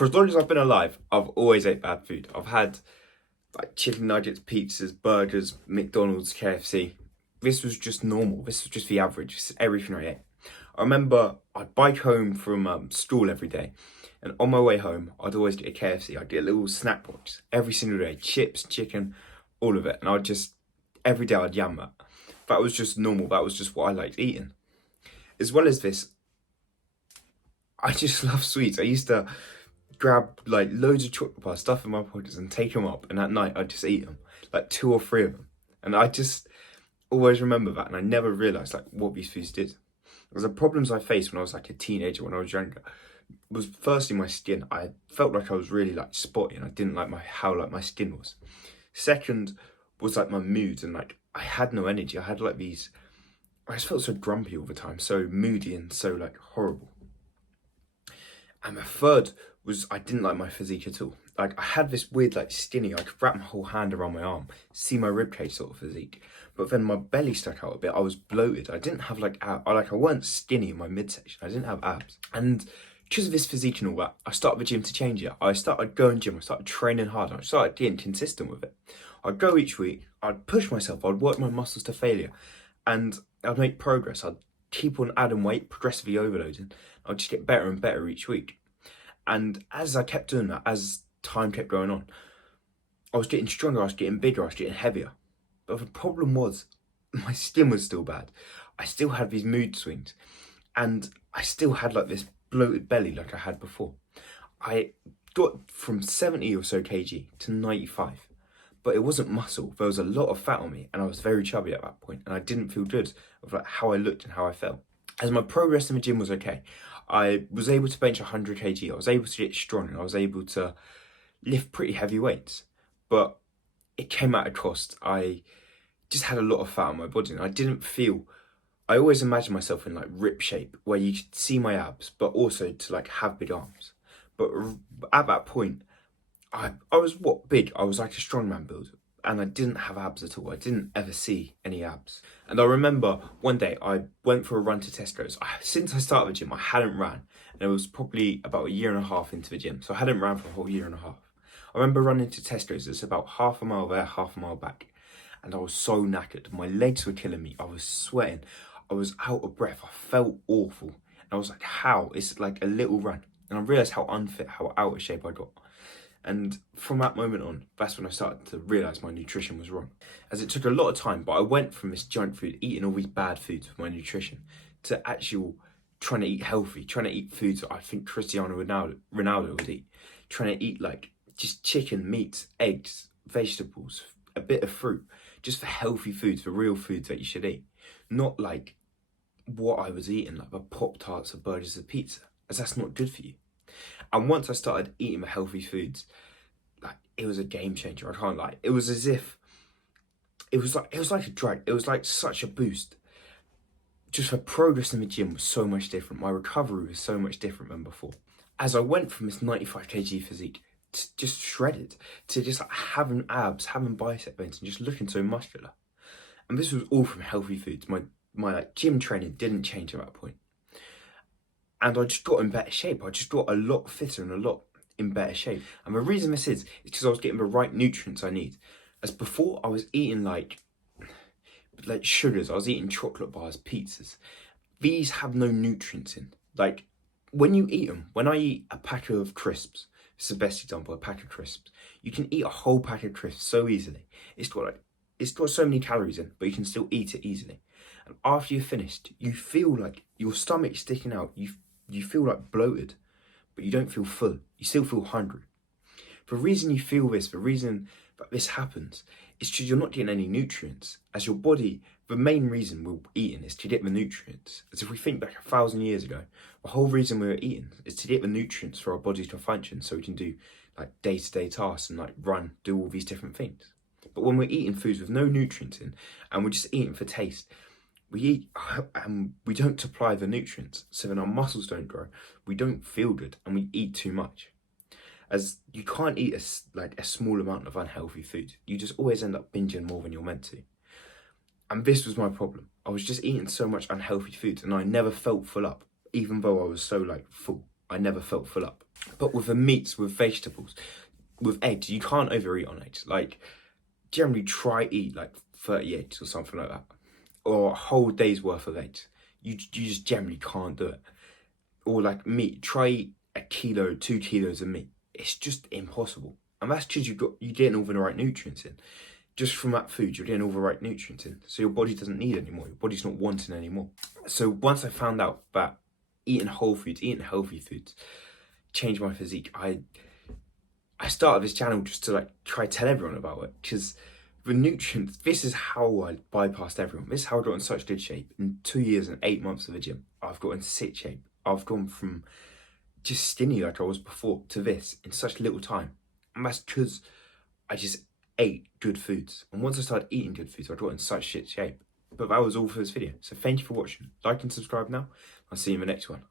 For as long as I've been alive, I've always ate bad food. I've had like chicken nuggets, pizzas, burgers, McDonald's, KFC. This was just normal. This was just the average. This is everything I ate. I remember I'd bike home from school every day, and on my way home, I'd always get a KFC. I'd get a little snack box every single day, chips, chicken, all of it, and I'd just every day I'd yam that. That was just normal. That was just what I liked eating. As well as this, I just love sweets. I used to grab like loads of chocolate bars, stuff in my pockets, and take them up. And at night, I'd just eat them, like 2 or 3 of them. And I just always remember that, and I never realised like what these foods did. Because the problems I faced when I was like a teenager, when I was younger, was firstly my skin. I felt like I was really like spotty, and I didn't like how my skin was. Second was like my mood, and like I had no energy. I had like these. I just felt so grumpy all the time, so moody and so like horrible. And the third was I didn't like my physique at all. Like I had this weird like skinny, I could wrap my whole hand around my arm, see my ribcage sort of physique. But then my belly stuck out a bit. I was bloated. I didn't have like abs. I weren't skinny in my midsection. I didn't have abs. And because of this physique and all that, I started the gym to change it. I started going gym. I started training hard. I started getting consistent with it. I'd go each week. I'd push myself. I'd work my muscles to failure, and I'd make progress. I'd keep on adding weight, progressively overloading. I'd just get better and better each week. And as I kept doing that, as time kept going on, I was getting stronger, I was getting bigger, I was getting heavier. But the problem was, my skin was still bad. I still had these mood swings. And I still had like this bloated belly like I had before. I got from 70 or so kg to 95. But it wasn't muscle. There was a lot of fat on me, and I was very chubby at that point, and I didn't feel good of like how I looked and how I felt. As my progress in the gym was okay, I was able to bench 100 kg. I was able to get strong, and I was able to lift pretty heavy weights. But it came at a cost. I just had a lot of fat on my body, and I didn't feel. I always imagined myself in like rip shape, where you could see my abs, but also to like have big arms. But at that point, I was big? I was like a strongman build, and I didn't have abs at all. I didn't ever see any abs. And I remember one day I went for a run to Tesco's. Since I started the gym, I hadn't ran, and it was probably about a year and a half into the gym, so I hadn't ran for a whole year and a half. I remember running to Tesco's. It's about half a mile there, half a mile back, and I was so knackered. My legs were killing me. I was sweating. I was out of breath. I felt awful, and I was like, "How?" It's like a little run, and I realised how unfit, how out of shape I got. And from that moment on, that's when I started to realise my nutrition was wrong. As it took a lot of time, but I went from this junk food, eating all these bad foods with my nutrition, to actual trying to eat healthy, trying to eat foods that I think Cristiano Ronaldo would eat. Trying to eat like just chicken, meat, eggs, vegetables, a bit of fruit, just for healthy foods, for real foods that you should eat. Not like what I was eating, like the Pop-Tarts, the burgers, the pizza, as that's not good for you. And once I started eating the healthy foods, like it was a game changer. I can't lie. It was as if it was like a drug. It was like such a boost. Just the progress in the gym was so much different. My recovery was so much different than before. As I went from this 95 kg physique to just shredded, to just like having abs, having bicep veins, and just looking so muscular. And this was all from healthy foods. My like gym training didn't change at that point. And I just got in better shape. I just got a lot fitter and a lot in better shape. And the reason this is because I was getting the right nutrients I need. As before, I was eating like sugars. I was eating chocolate bars, pizzas. These have no nutrients in. Like when you eat them, when I eat a pack of crisps, it's the best example, a pack of crisps. You can eat a whole pack of crisps so easily. It's got so many calories in, but you can still eat it easily. And after you're finished, you feel like your stomach's sticking out. You feel like bloated, but you don't feel full. You still feel hungry. The reason you feel this, the reason that this happens, is because you're not getting any nutrients. As your body, the main reason we're eating is to get the nutrients. As if we think back 1,000 years ago, the whole reason we were eating is to get the nutrients for our bodies to function, so we can do like day-to-day tasks and like run, do all these different things. But when we're eating foods with no nutrients in, and we're just eating for taste, we eat and we don't supply the nutrients, so then our muscles don't grow, we don't feel good, and we eat too much. As you can't eat a small amount of unhealthy food. You just always end up binging more than you're meant to. And this was my problem. I was just eating so much unhealthy food, and I never felt full up. Even though I was so like full, I never felt full up. But with the meats, with vegetables, with eggs, you can't overeat on eggs. Like, generally try eat like 30 eggs or something like that, or a whole day's worth of eggs. You just generally can't do it. Or like meat, try eat a kilo, 2 kilos of meat. It's just impossible. And that's because you're getting all the right nutrients in. Just from that food, you're getting all the right nutrients in. So your body doesn't need anymore. Your body's not wanting anymore. So once I found out that eating whole foods, eating healthy foods, changed my physique, I started this channel just to like try to tell everyone about it. Because the nutrients, this is how I bypassed everyone. This is how I got in such good shape. In 2 years and 8 months of the gym, I've got in sick shape. I've gone from just skinny like I was before to this in such little time. And that's because I just ate good foods. And once I started eating good foods, I got in such shit shape. But that was all for this video. So thank you for watching. Like and subscribe now. I'll see you in the next one.